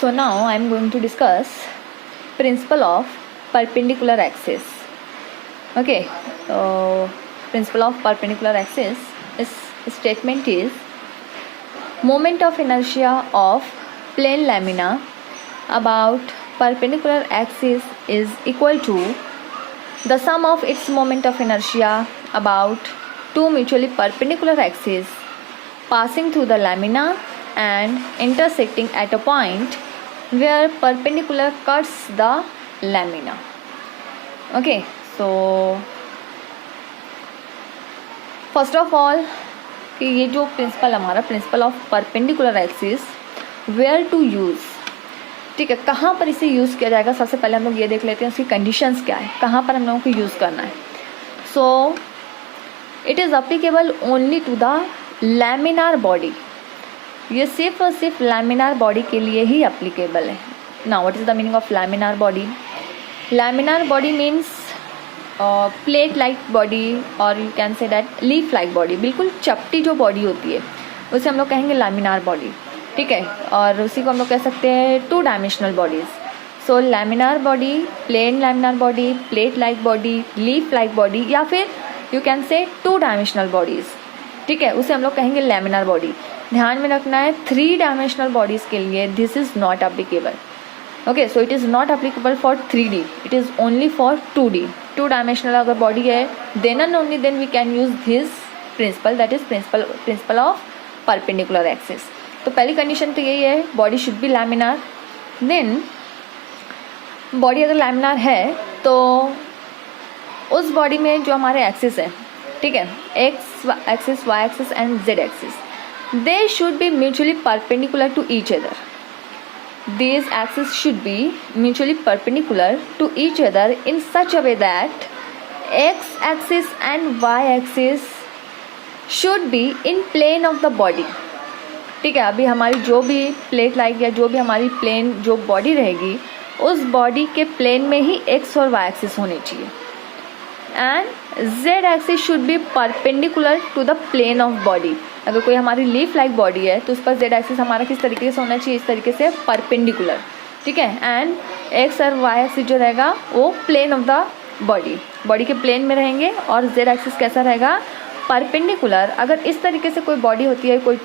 So now I am going to discuss principle of perpendicular axis. Okay, principle of perpendicular axis is statement is moment of inertia of plane lamina about perpendicular axis is equal to the sum of its moment of inertia about two mutually perpendicular axes passing through the lamina and intersecting at a point where perpendicular cuts the lamina. Okay, so first of all कि ये जो principle हमारा principle of perpendicular axis where to use, ठीक है, कहाँ पर इसे use किया जाएगा. सबसे पहले हम लोग ये देख लेते हैं उसकी कंडीशंस क्या है, कहाँ पर हम लोगों को यूज़ करना है. So it is applicable only to the laminar body. ये सिर्फ और सिर्फ लैमिनार बॉडी के लिए ही अप्लीकेबल है. Now what is the meaning of laminar body? Laminar body means plate like body और you can say that leaf like body. बिल्कुल चपटी जो बॉडी होती है उसे हम लोग कहेंगे लैमिनार बॉडी, ठीक है. और उसी को हम लोग कह सकते हैं two dimensional bodies. So laminar body, plane laminar body, plate like body, leaf like body या फिर you can say two dimensional bodies, ठीक है, उसे हम लोग कहेंगे लैमिनार बॉडी. ध्यान में रखना है थ्री डायमेंशनल बॉडीज़ के लिए this is not applicable. Okay, so it is not applicable for 3D, it is only for 2D. Two dimensional अगर बॉडी है then and only then we can use this principle, that is principle of perpendicular axis. तो पहली condition तो यही है, body should be laminar. Then body अगर laminar है तो उस बॉडी में जो हमारे एक्सिस है, ठीक है, X axis, Y axis and Z axis, they should be mutually perpendicular to each other. These axes should be mutually perpendicular to each other in such a way that x axis and y axis should be in plane of the body. ठीक है, अभी हमारी जो भी plate like या जो भी हमारी प्लेन जो बॉडी रहेगी उस बॉडी के प्लेन में ही x और y एक्सिस होनी चाहिए. And z axis should be perpendicular to the plane of body. अगर कोई हमारी लीफ लाइक बॉडी है तो उस पर z एक्सिस हमारा किस तरीके से होना चाहिए, इस तरीके से परपेंडिकुलर, ठीक है. एंड x और y एक्सिस जो रहेगा वो प्लेन ऑफ द बॉडी के प्लेन में रहेंगे और z एक्सिस कैसा रहेगा, परपेंडिकुलर. अगर इस तरीके से कोई बॉडी होती है, कोई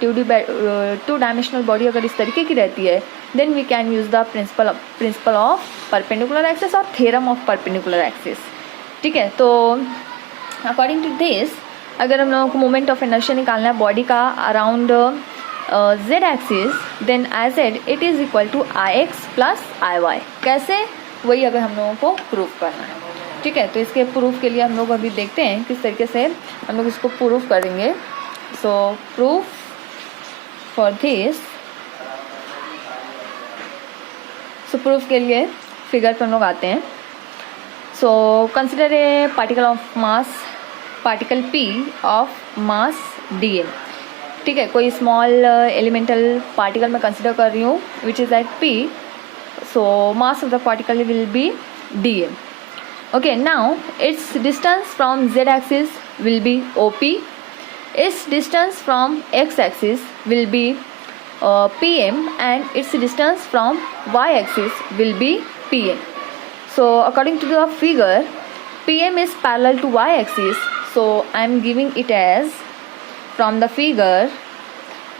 टू डायमेंशनल बॉडी अगर इस तरीके की रहती है then we can use the principle of perpendicular axis और थ्योरम ऑफ परपेंडिकुलर एक्सिस, ठीक है. तो अकॉर्डिंग टू दिस अगर हम लोगों को मोमेंट ऑफ इनर्शिया निकालना है बॉडी का around Z axis then I Z it is equal to I X plus I Y. कैसे, वही अगर हम लोगों को प्रूफ करना है, ठीक है. तो इसके प्रूफ के लिए हम लोग अभी देखते हैं किस तरीके से हम लोग इसको प्रूफ करेंगे. So proof for this, so proof के लिए फिगर पर हम लोग आते हैं. So consider a particle of mass, particle P of mass dm, ठीक है. कोई स्मॉल एलिमेंटल पार्टिकल मैं कंसिडर कर रही हूँ which is at P. So mass of the particle will be dm. Okay, now its distance from z axis will be OP. Its distance from x axis will be PM and its distance from y axis will be PM. So according to the figure PM is parallel to y axis, so I am giving it as from the figure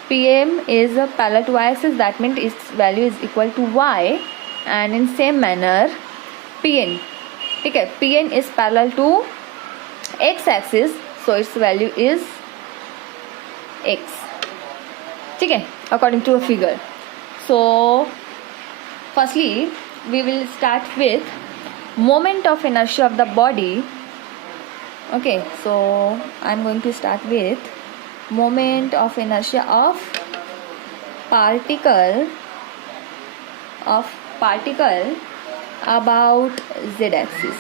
PM is parallel to y axis, that means its value is equal to y. And in same manner PN, ठीक है, PN is parallel to x axis, so its value is x, ठीक है, according to a figure. So firstly we will start with moment of inertia of the body. Okay, so I'm going to start with moment of inertia of particle about z axis,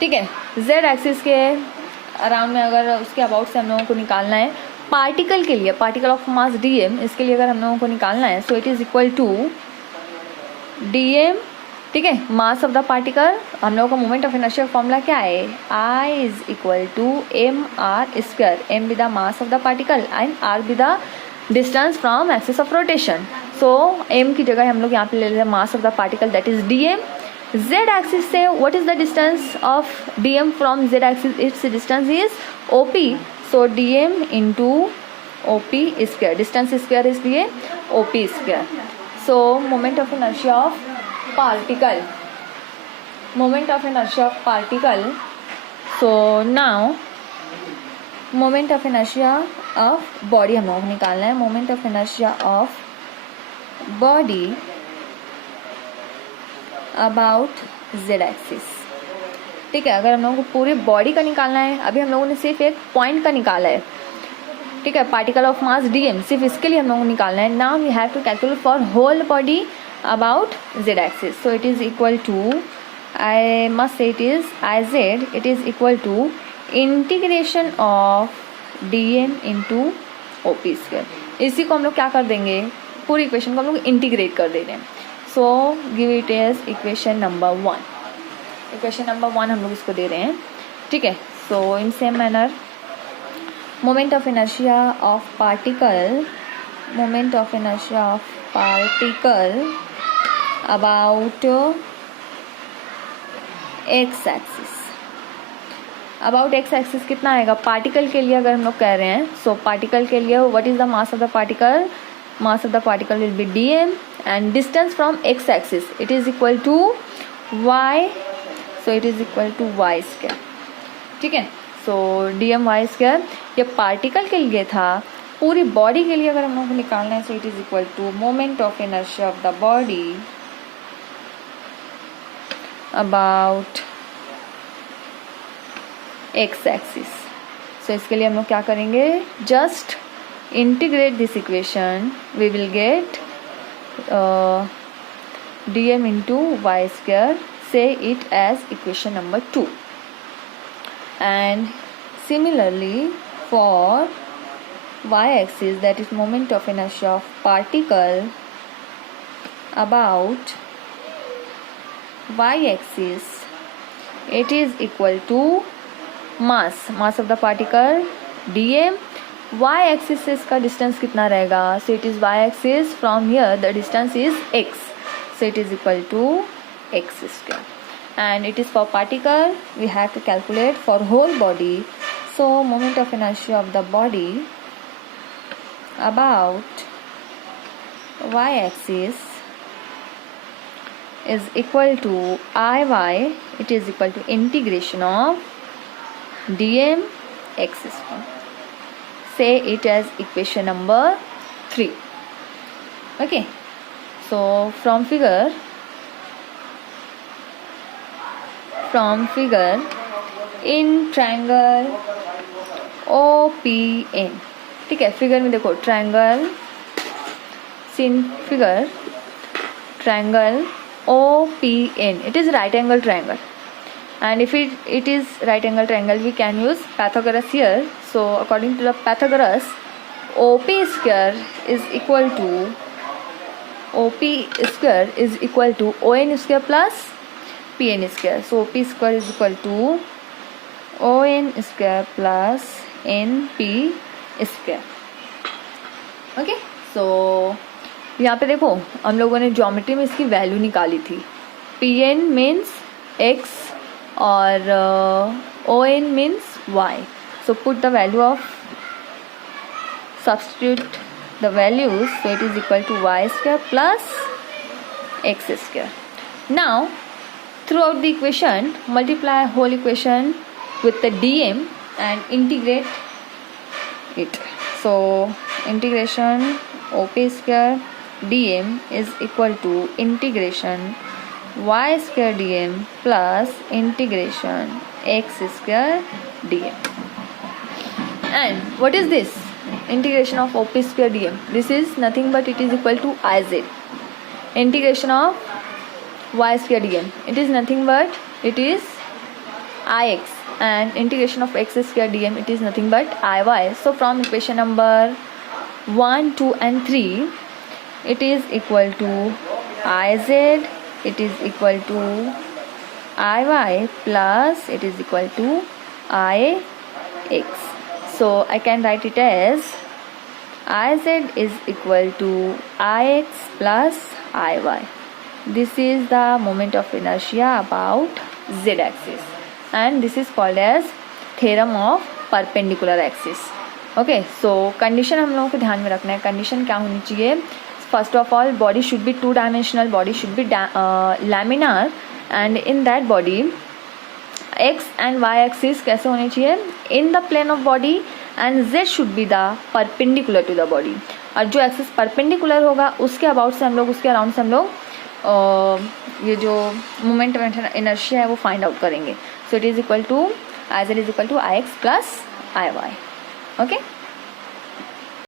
ठीक है. z axis के around में अगर उसके about से हम लोगों को निकालना है पार्टिकल के लिए, पार्टिकल ऑफ मास dm, इसके लिए अगर हम लोगों को निकालना है so it is equal to dm, ठीक है, मास ऑफ द पार्टिकल. हम लोगों का मोमेंट ऑफ इनर्शिया फॉर्मूला क्या है, I is equal to mr square, m be the mass of the particle and r be the distance from axis of rotation. So m की जगह हम लोग यहाँ पे ले लेते हैं mass of the particle that is dm. z axis से what is the distance of dm from z axis, it's distance is op. So dm into op square, distance square इसलिए op square. So moment of inertia of particle, moment of inertia of particle. So now moment of inertia of body हम लोगों को निकालना है. Moment of inertia of body about z axis. ठीक है, अगर हम लोगों को पूरी बॉडी का निकालना है, अभी हम लोगों ने सिर्फ एक पॉइंट का निकाला है. ठीक है, पार्टिकल ऑफ मास dm, सिर्फ इसके लिए हम लोगों को निकालना है. Now we have to calculate for whole body about z axis. So it is equal to, I must say it is Iz, it is equal to integration of dm into op square. इसी को हम लोग क्या कर देंगे, पूरी equation को हम लोग इंटीग्रेट कर दे रहे हैं. So give it as equation number 1. Equation number 1 हम लोग इसको दे रहे हैं. ठीक है, so in same manner moment of inertia of particle, moment of inertia of particle about x axis. About x axis कितना आएगा पार्टिकल के लिए अगर हम लोग कह रहे हैं. सो पार्टिकल के लिए what is the mass of the particle, mass of the particle will be dm and distance from X axis it is equal to y. So it is equal to y square. ठीक है, so dm y square ये particle के लिए था. पूरी body के लिए अगर हम लोग को निकालना है, so it is equal to moment of inertia of the body about x axis. So इसके लिए हम लोग क्या करेंगे, just integrate this equation, we will get dm into y square. Say it as equation number 2. And similarly for y axis, that is moment of inertia of particle about y axis, it is equal to mass of the particle dm. y axis से इसका distance कितना रहेगा, so it is y axis from here the distance is x, so it is equal to x square. And it is for particle, we have to calculate for whole body. So moment of inertia of the body about y axis is equal to Iy, it is equal to integration of dm x square. Say it as equation number 3. Okay, so from figure in triangle OPN. ठीक है, figure में देखो triangle, seen figure triangle OPN, it is right angle triangle, and if it is right angle triangle we can use Pythagoras here. So according to the Pythagoras, OP square is equal to ON square plus PN square. So OP square is equal to ON square plus NP square. Okay, so यहाँ पे देखो हम लोगों ने geometry में इसकी value निकाली थी. Pn मीन्स x और ON means y. So put the value of, substitute the values, so it is equal to y square plus x square. Now throughout the equation multiply whole equation with the dm and integrate it. So integration op square dm is equal to integration y square dm plus integration x square dm. And what is this integration of op square dm? This is nothing but it is equal to Iz. Integration of y square dm, it is nothing but it is Ix, and integration of x square dm, it is nothing but Iy. So from equation number 1, 2 and 3, it is equal to Iz, it is equal to Iy plus it is equal to Ix. So I can write it as I Z is equal to I X plus I Y. This is the moment of inertia about z axis and this is called as theorem of perpendicular axis. Okay, so condition हम लोगों को ध्यान में रखना है. condition क्या होनी चाहिए? First of all, body should be 2 dimensional, body should be laminar and in that body x and y axis कैसे होने चाहिए? in the plane of body and z should be the perpendicular to the body. और जो axis perpendicular होगा उसके about से हम लोग, उसके अराउंड से हम लोग ये जो मोमेंट इनर्शिया है वो फाइंड आउट करेंगे. So it is equal to I Z is equal to I X plus I Y. Okay.